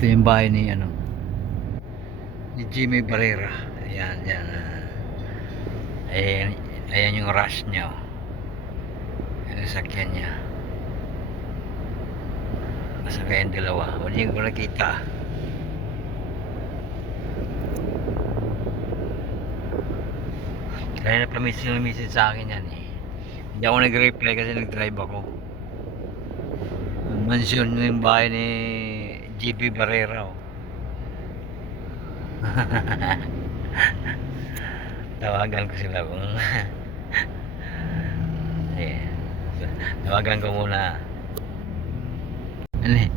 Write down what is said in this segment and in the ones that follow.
Ito yung bahay ni ano ni Jimmy Barrera. Ayan, yan. ah. Ayan, ayan yung rush niya. oh. Yung sakyan niya. Masakay ang dalawa. Hindi ko nakita. Kaya na pa-message na message sa akin yan eh. Hindi ako nag-reply kasi nag-drive ako. Mansion yung bahay ni GB Barrera. Oh. Tawagan ko sila kung eh, tawagan ko muna. Hindi,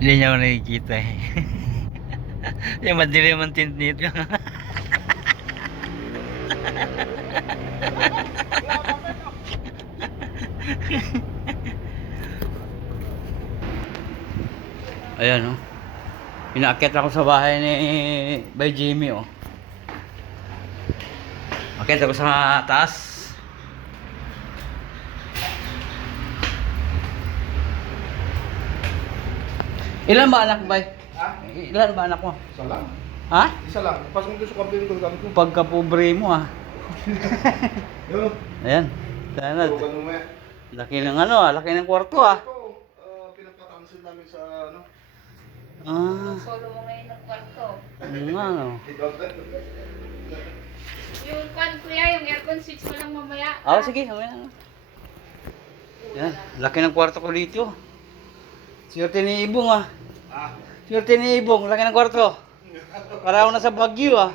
hindi niya ako nakikita eh. yung madilim ang tint nito. Ayan oh. Inaakit ako sa bahay ni by Jimmy oh. Akit ako sa taas. Ilan ba anak bay? Ha? Ilan ba anak mo? Isa lang. Ha? Isa lang. Pasok mo sa kampiyon ko gamit ko. Pagka pobre mo ah. Yun. Ayan. Sana. Laki ng ano ah, laki ng kwarto ah. Ito, uh, pinagpatansin namin sa ano. Ah, Solo mo ngayon ng kwarto. ano nga no. Yung kwan kuya, yung aircon switch mo lang mamaya. Ah, sige, mamaya na. Yan, laki ng kwarto ko dito. Swerte ni Ibong ah. Ah. Swerte ni Ibong, laki ng kwarto. Para ako nasa Baguio ah.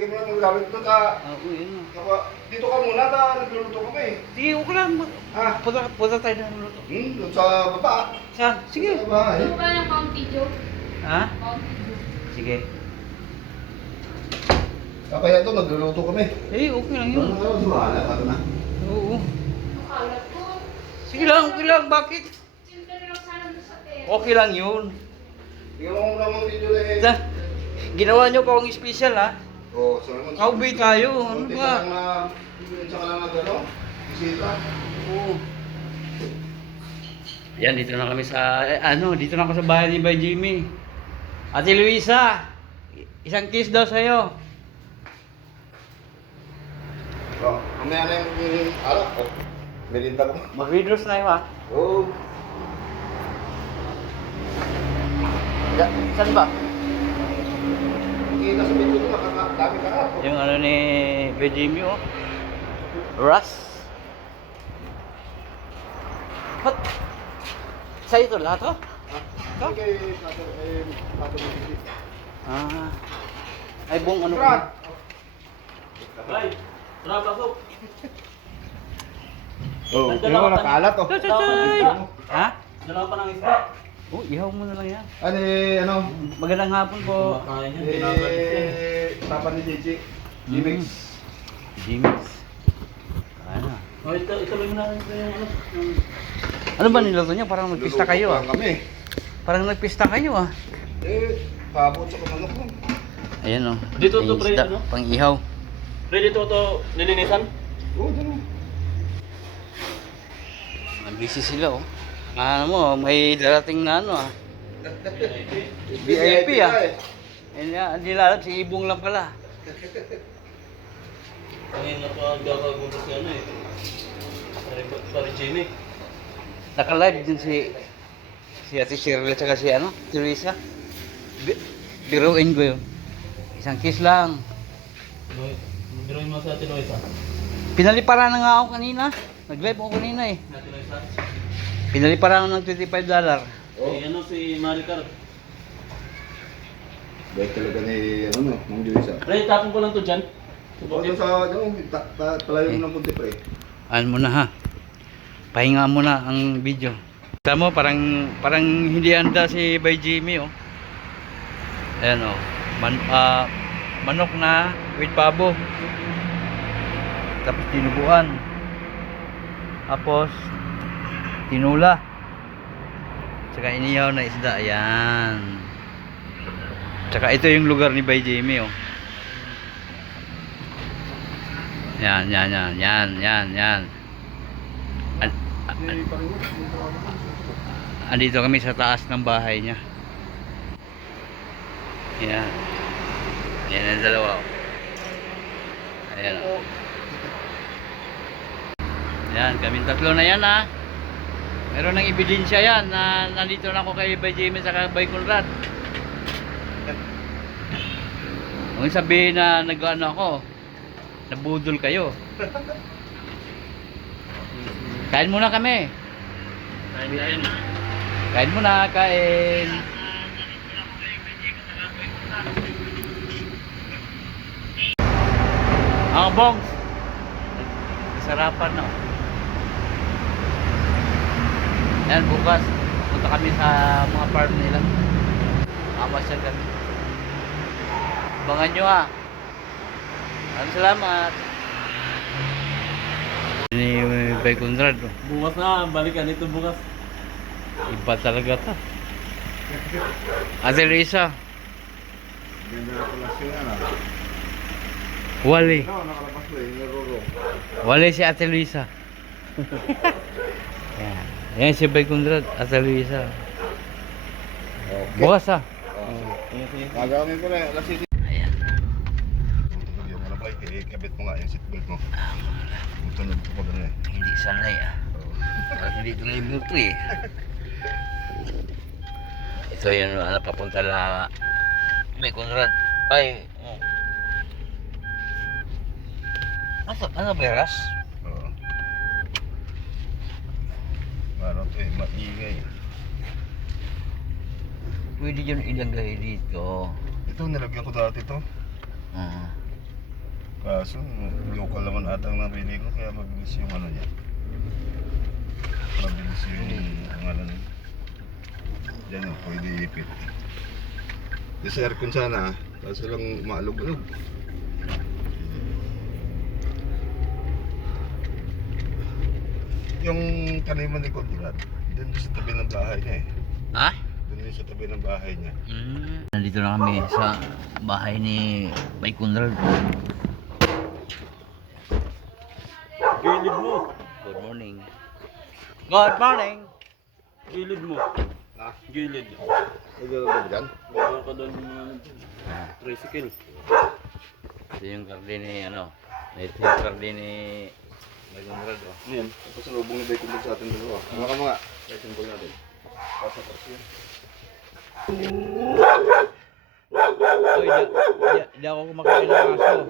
Eh, lagyan mo lang ng gamit doon ka. Ah, uy, yun ah. Kapa, dito ka muna ta, nagluluto kami. Sige, okay lang. Ah. Punta, punta tayo na luto. Hmm, doon sa baba. Saan? Sige. Sa bahay. Ano ba ng Dew? Ha? Mountain Dew. Sige. Kaya ito, nagluluto kami. Eh, okay lang yun. ano, sumahala ka na. Oo. Sige lang, okay lang. Bakit? Lang doon. Okay lang yun. Tingnan mo mga video na eh. Ginawa nyo pa akong special ha. Oo, sa naman. Kaubay tayo. Ano Kunti ba? pa lang na, yun sa lang na gano'n. Bisita. Oo. Yan, dito na kami sa, eh, ano, dito na ako sa bahay ni Bay Jimmy. Ate Luisa, isang kiss daw sa'yo. Oh, mamaya na yung alak ko. Merinda ko. Mag-readers na yun ha. Oo. Ya, saan ba? Kita sa Yung ano ni Bay Jimmy oh. Russ. Ba't? Sa'yo ito lahat oh? Ha? Kay kay Pato Mabili. Ah. Ay, buong ano. Brad! Ay, ako. Oo, Nandala tingnan mo nakalat oh. Ha? Dalawa pa ng isda. Oh, ihaw mo na lang yan. Ano eh, ano? Magandang hapon po. Eh, Papa ni Gigi. Gmix. Jimmy's. Ano? Oh, ito, ituloy mo na rin yung ano. Ano ba niluto niya? Parang magpista kayo ah. Pa kami. Parang nagpista kayo ah. Eh, kabot sa kamanok ko. Ayan oh. Dito to, pre, isda, ano? Pang ihaw. Ready to to nilinisan? Oo, dyan. Busy sila oh. Ano mo, may darating na ano ah. VIP ah. Hindi na, na, si Ibong lang pala. Kanina pa gagagunta si ano eh. Pare Jimmy. Naka-live din si si Ate Shirley at si ano, Teresa. Bi biruin ko yun. Isang kiss lang. Biruin mo sa atin Loisa. Pinaliparan na nga ako kanina. Nag-live ako kanina eh. Natin Loisa. Pinaliparan ng 25 dollar. Oh. Eh, ano si Maricar. Bait talaga ni, ano no, Mang Luisa. Pre, tapon ko lang to dyan. O, doon sa, ano, ta- ta- palayo mo ng punti pa eh. Ano mo na ha. Pahinga mo na ang video. Kita mo parang parang hindi handa si Bay Jimmy oh. Ayan oh. Man, ah, manok na with pabo. Tapos dinuguan. Tapos tinula. Tsaka inihaw na isda. Ayan. Tsaka ito yung lugar ni Bay Jimmy oh. Yan, yan, yan, yan, yan, yan. Andito kami sa taas ng bahay niya. Yan. Yan ang dalawa. oh. Ayan. oh. Yan, kaming tatlo na yan ha. Meron ng ebidensya yan na nandito na ako kay Bay Jimmy sa Bay Conrad. Huwag sabihin na nag-ano ako, nabudol kayo. Kain muna kami. Kain kain. Kain muna, kain. Ang bongs. Sarapan no. Yan bukas. Punta kami sa mga farm nila. Mamasyal kami. Abangan nyo ah. Maraming salamat. Ini Bay Conrad. oh. Bukas na, balikan ito bukas. Iba talaga to. Ate Luisa, Ganda na pala siya, ano. wali. No, nakalabas. Wali si Ate Luisa. Yan. Yan si Bay Conrad, Ate Luisa. Okay. Bukas ah. Sige, sige. Magamin ko na, alas 7. Ayan. Yung mga bike, eh, kabit mo nga yung seatbelt mo. Tunog ko pa gano'n eh. Hindi sanay ah. Parang hindi ito na yung multo eh. Ito yung ano, papunta la Bay Conrad. Ay, oh. Ano, ano beras? Oo. Parang ito eh, maingay. Pwede yun ilagay dito. Ito, nilagyan ko dati to. Uh, Kaso, local naman ata ang nabili ko, kaya mabilis yung ano niya. Mabilis yung ang ano niya. Yan o, pwede ipit. Sa aircon sana, kaso lang maalog-alog. Yung taniman ni Conrad, dun sa tabi ng bahay niya eh. ha? Dun yun sa tabi ng bahay niya. Mm. Nandito na kami sa bahay ni Bay Conrad. Gilid mo. Good morning. Good morning. Gilid mo. Ah, Gilid. naglalaro ba dyan? Bawa ka doon uh, tricycle. Ito yung karde ni ano. Ito yung karde ni Bay Conrad. Oh. Ayan. Tapos sa lubong ni Bay Conrad sa ating dalawa. Mga ka mga, sa simbol natin. Pasok ko siya. Uy, di, di, di ako kumakain ng aso.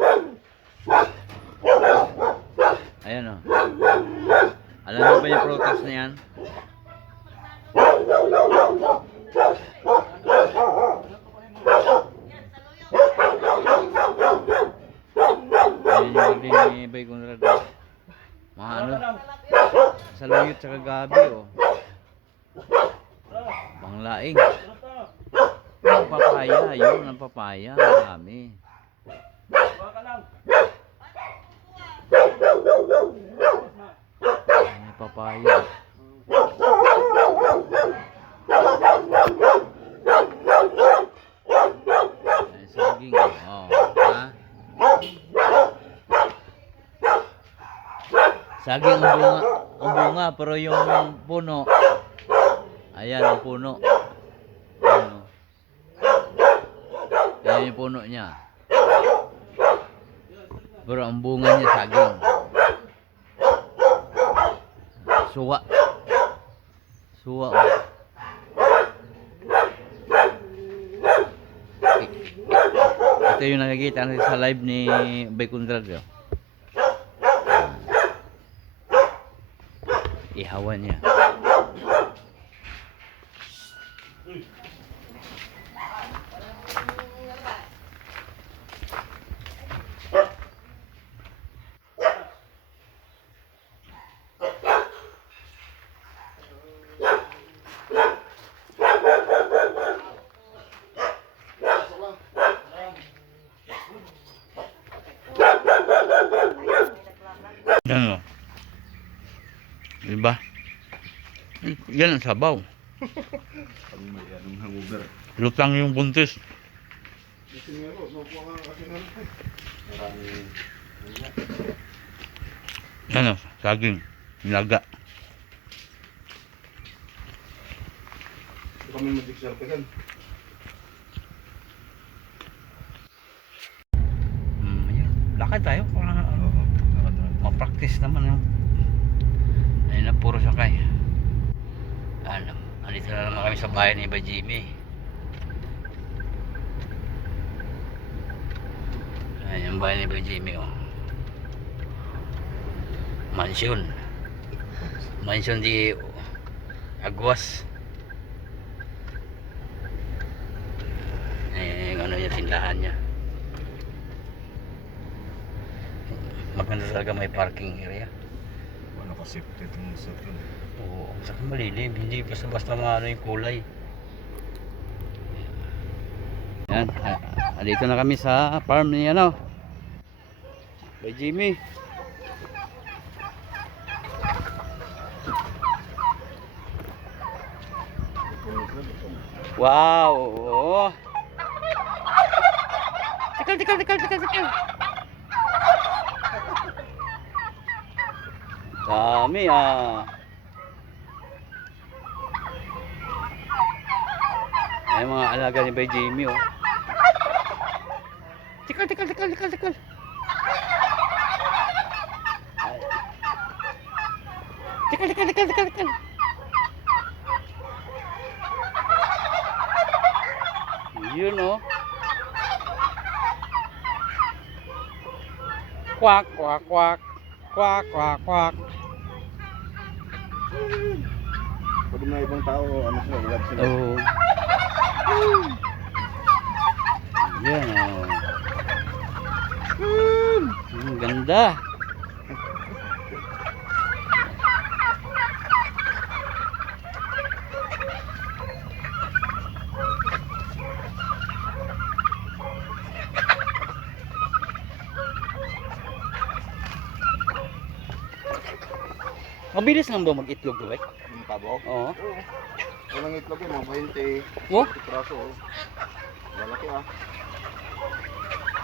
Ayan o. Alam mo ba yung protest na yan? saluyot sa kagabi oh. Panglaing. Ang papaya, yun ang papaya, marami. Ay, papaya. Ay, saging. Oh. Saging ang bunga pero yung puno, ayan ang puno. Ayan, oh. Ayan yung puno niya. Pero ang bunga niya saging. Suwa. Suwa. Oh. Ito yung nakikita natin sa live ni Bay Contrario. Ihawan niya. Yan o. Diba? Yan ang sabaw. Lutang yung buntis. Kasi nga po, no po nga kasi nga po. Maraming Yan o, saging. Nilaga. Ito kami mag-excel ka yan. Lakad tayo para Oo. Lakad na. ma-practice naman yung ayun na puro sakay. Ano andito na naman kami sa bahay ni Iba Jimmy. Ayun yung bahay ni Iba Jimmy oh. Mansion. Mansion di Aguas. Eh yung ano niya tindahan niya. Maganda talaga may parking area Wala ka safety itong sa ito. Oo, saka malilim. Hindi basta-basta mga ano yung kulay. Yan. ah, Andito na kami sa farm ni ano. By Jimmy. Wow! Oo. Tikal, tikal, tikal, tikal, tikal. Dami ah. Ay mga alaga ni Bay Jamie oh. Tikal, tikal, tikal, tikal, tikal. Tikal, tikal, tikal, tikal, tikal. Yun oh. Kwak, kwak, kwak. Kwak, kwak, kwak. May ibang tao, ano sila, wag sila. Oh. Yan oh. Ang ganda. Mabilis lang ba mag-itlog, ba? Yung tabo? Oo. Walang itlog yun, mga 20. Oh? 20 praso. oh. Lalaki ah.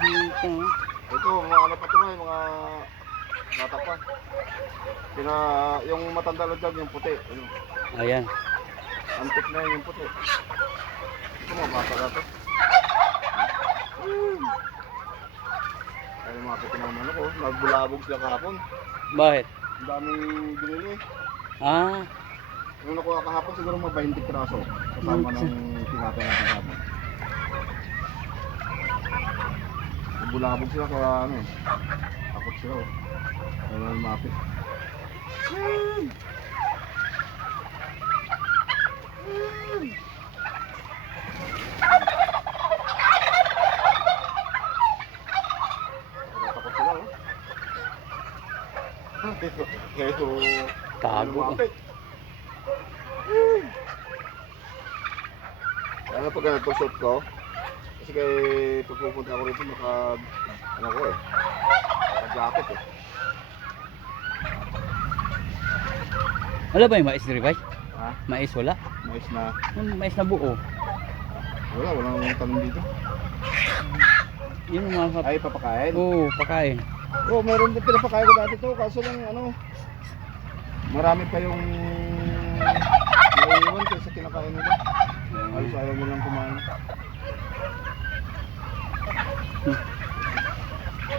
Ito. Ito, mga ano pa ito na, yung mga bata pa. Pina, yung matanda lang dyan, yung puti. Ano, Ayan. antik na yun yung puti. Ito mga bata na ito. Kaya mga puti ng ano ko, nagbulabog sila kahapon. Bakit? Ang daming binili. Ah, Yung nakuha kahapon, siguro mga 20 praso. Kasama ng tinapay natin kahapon. Nagbulabog sila kaya ano eh. Takot sila oh. Kaya na lumapit. Takot sila oh. Kaya ito, tago. lumapit. Pag ganito suot ko? Kasi kay pag pupunta ako rito naka ano ko eh. Naka jacket eh. Wala ba yung mais ni? Ha? Mais wala? Mais na Yung mais na buo. wala walang tanong dito. Yun mga... Ay papakain. Oo, pakain. Oh, meron din pinapakain ko dati to kaso lang ano Marami pa yung naiiwan kasi kinakain nila. Halos ayaw nilang kumain.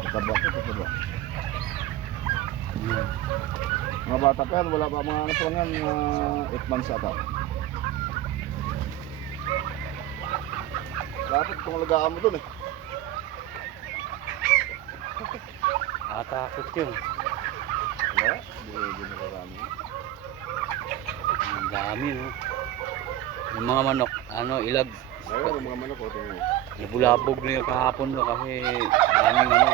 Tataba ko, tataba. Mga bata pa yan, wala pa mga ano pa yan, mga 8 months ata. Dapat kung lagaan mo dun eh. Atakot yun. Wala? Hindi, hindi nakarami. Ang dami, no? Yung mga manok, ano, ilag. Ngayon, yung mga manok, oh, tingnan mo. Nabulabog na yung kahapon, no? Kasi daming, ano,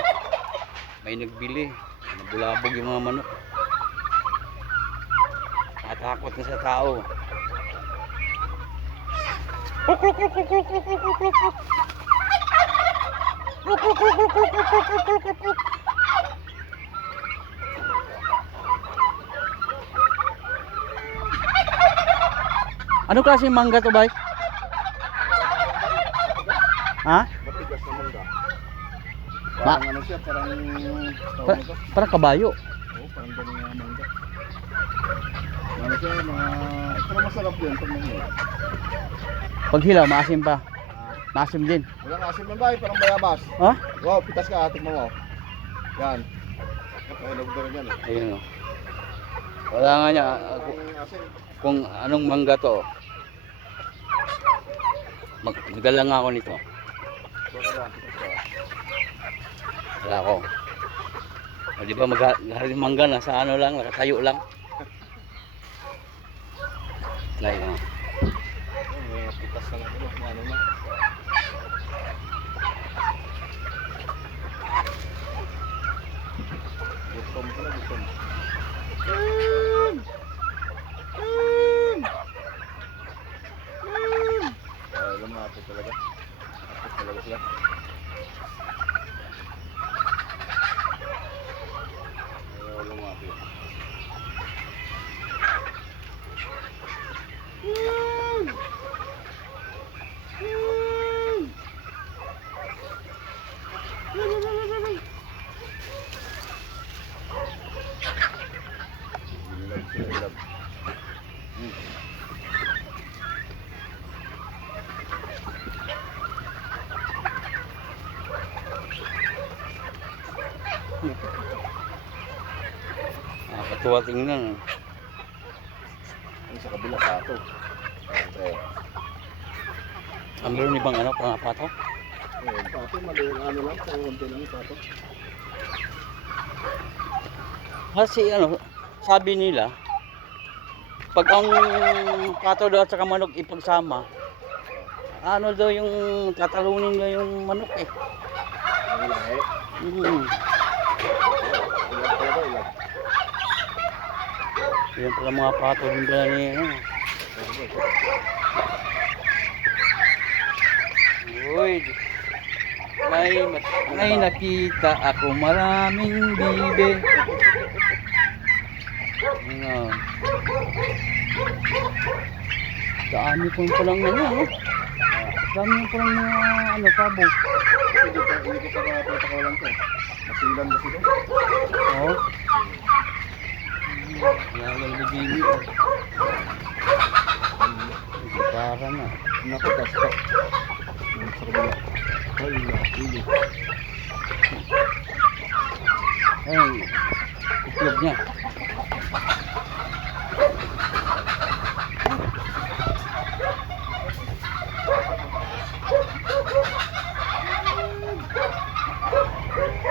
may nagbili. Nabulabog yung mga manok. Atakot na sa tao. Ano klase mangga to, bay? Ha? Matigas na mangga. Ma- Parang ano siya, parang... Parang kabayo. Oo, parang ganun mangga. Ano siya, mga... Pero masarap yan pag nangyay. Pag hilaw, maasim pa. Maasim din. Walang asim ng bahay, parang bayabas. Ha? Wow, pitas ka, tingnan mo. Yan. Kapahilog na rin yan eh. Ayun o. Wala nga niya. ah, Ang asim. kung anong mangga to. Mag magdala nga ako nito. Baka lang, pitas ka. Wala ako. O, di ba maghaharing mangga na sa ano lang, nakatayo lang. Like, oh. Ayun, May pitas na lang ano, na. Gutom ka na, gutom. Ah, lumapit talaga. Lumapit talaga sila. Ayaw lumapit. Ilag sila, ilag. Nakakatuwa tingnan. Ang sa kabila pato. Okay. Ang meron ibang ano, pangapato? Ayun, pato, mali ano lang, konti lang pato. Kasi ano, sabi nila, pag ang pato daw at saka manok ipagsama, ano daw yung tatalunin daw yung manok eh. Ang lahi. Mm. Ilag talaga, ilag. Yan pala mga pato din pala ni ano. Uy, may, may nakita ako maraming bibe. Ano? Dami po palang ano, ano? Dami po palang mga ano, pabo. Hindi ko pa, hindi ko pa napapakawalan to. Masilan kasi to. Oo. Lagal na bibi. oh. Para na. Naku, kasta. Ang sa kabila. Hala, huli. Ayun. Itlog niya.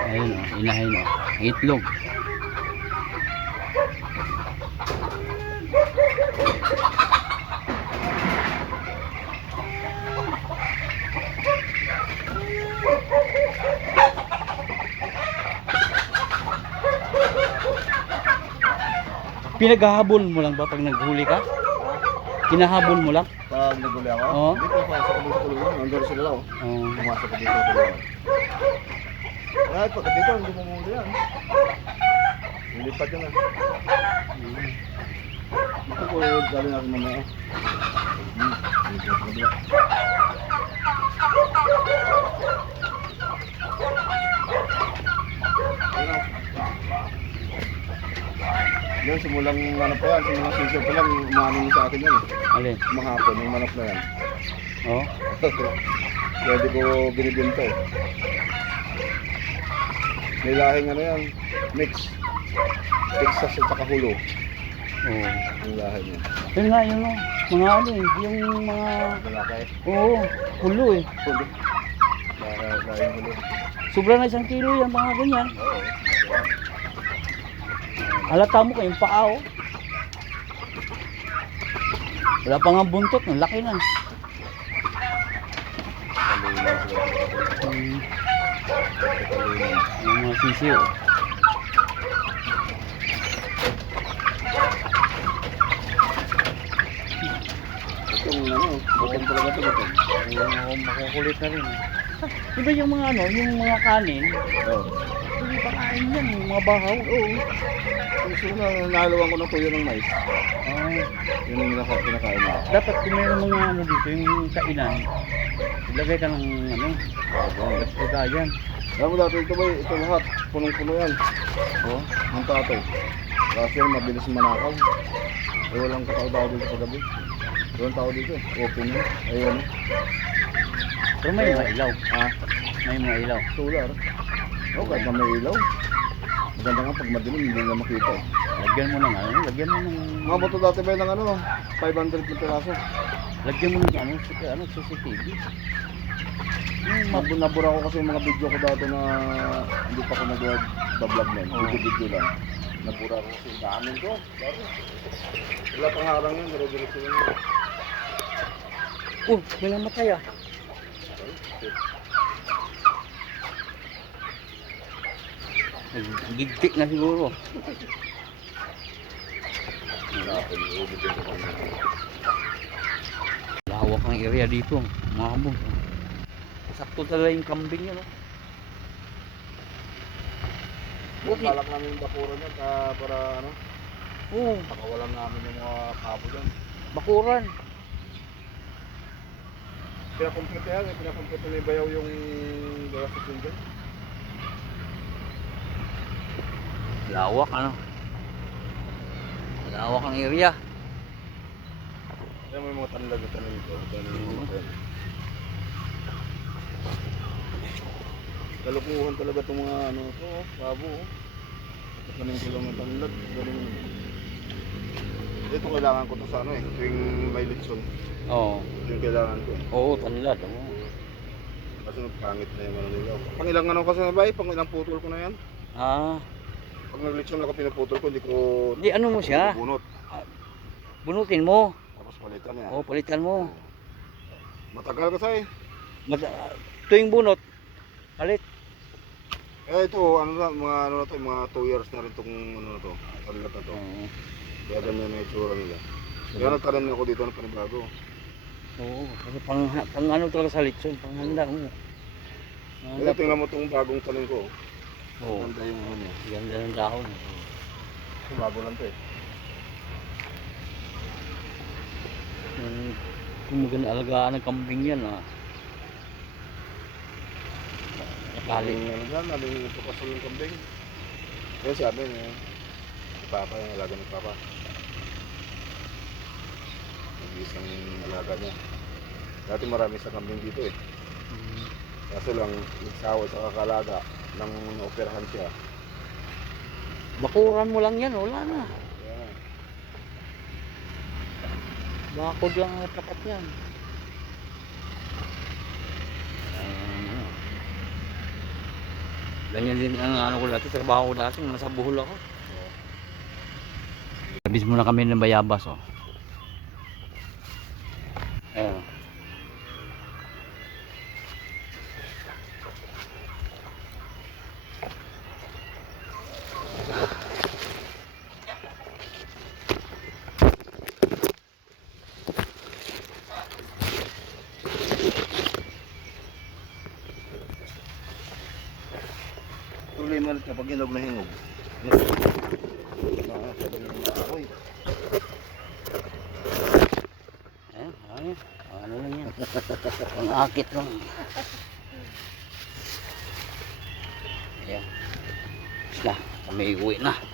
Ayun o, inahin o. Itlog. Pinaghahabol mo lang ba pag naghuli ka? Kinahabol mo lang? Pag naguli ako, Oo. dito pa sa kabila sa kulungan, nandun sila lang. Oo. Pumasok ko dito sa kulungan. Kahit pag dito, hindi mo muli yan. Lilipat yan ah. Ito po, galing ako mamaya. Hmm, dito sa kabila. Yan, simulang ano pa yan, simulang sisyo pa lang, umano sa akin yan eh. Alin? Mahapon, yung manok na yan. Oh. Kaya di ko binibinta eh. May lahing ano yan, mix. Texas at saka hulo. Oh. Yung lahi niya. Yun nga, yun nga. Mga ano eh, yung mga... Malaki. Oo, hulo eh. Hulo. Lahi, lahing hulo. Sobra na isang kilo yan, mga ganyan. Oo. Halata mo kayong paa oh. Wala pa nga buntot, ang laki na. Hmm, yung mga sisi oh. Itong ano, butong talaga ito butong. Oo, makukulit na rin. Diba yung mga ano, yung mga kanin, Oo. hindi pa kain yan, yung mga bahaw. Oo. Gusto ko na, nahaluan ko ng tuyo ng mais. Ah, Yun yung naka, kinakain nila. dapat kung mayroong mga ano dito, yung kainan, ilagay ka ng ano, lagayan. Alam mo dati ito ba, ito lahat, punong-puno yan. Oh. Ang tato. Kasi yan, mabilis manakaw. Eh, walang katao-tao dito sa gabi. Walang tao dito. Open yun. Ayun. Pero may mga ilaw. Ha? May mga ilaw. Solar. Oo, kahit na may ilaw. Maganda nga pag madilim, hindi na makita. eh. Lagyan mo ng ano, lagyan mo ng... Mga bato dati ba ng ano, 500 na piraso. Lagyan mo ng ano, sa- ano, CCTV. Yung mab- Nab nabura ko kasi yung mga video ko dati na hindi pa ako nag-vlog na Oo. Video-video lang. Nabura ko kasi dami ko. Dati. Wala pang harang yun, dire-diretso yun. Oh, may namatay ah. Gigtik na siguro. Lawak ng area dito, mga kabog. Sakto talaga yung kambing yun. Oh. Okay. Balak namin yung bakura niya ka- para ano, Oh, pakawalan namin yung mga kabo dyan. bakuran. Pinakomplete yan, eh. pinakomplete ni Bayaw yung gawasin dyan. Lawak ano. Lawak ang area. Kaya may mga tanlag na tanong ito. Tanong. Kalukuhan talaga itong mga ano ito, oh, kabo. Oh. Kasanin ko lang ng tanlag. Galing. Ito kailangan ko to sa ano eh, tuwing may litson. Oo. Yung kailangan ko. Oo, tanlad. Oo. Kasi pangit na yung ano nila. Pang ilang ano kasi na ba eh, pang ilang putol ko na yan. Ah, Pag nag-litson ako pinuputol ko, hindi ko di ano mo siya? bunot. Bunutin mo. Tapos palitan niya. Oo, palitan mo. Matagal kasi. Mat- tuwing bunot, palit. Eh ito, ano na, mga ano na to, mga 2 years na rin itong ano na to, talat na to. Oo. Kaya ganyan na itsura nila. Kaya nagtanim ako dito ng panibago. Oo, kasi pang, pang ano talaga sa litson, pang handa mo. Kaya tingnan mo itong bagong tanim ko. Oo, Ganda yung ano niya. ganda ng dahon. Bago lang to eh. Kung maganda alagaan ng kambing yan, ah. Nakali. Aling ano dyan, aling ito kasi yung kambing. Kaya sabi niya, si Papa yung alaga ni Papa. Nag-isang alaga niya. Dati marami sa kambing dito eh. Kaso lang, nagsawa sa kakalaga nang naoperahan siya. Bakuran mo lang yan, wala na. Kaya, Bakod lang ang tapat yan. Ah. Ganyan din ang ano ko dati, trabaho ko dati, nasa buhol ako. Labis muna kami ng bayabas, oh. Ayan. Tuloy mo ulit kapag hinog na hinog. Ah, sabi ng mga akoy. Ayan, ayan. Ano lang yan. Ang lang. Ayan. Basta, kami uwi na.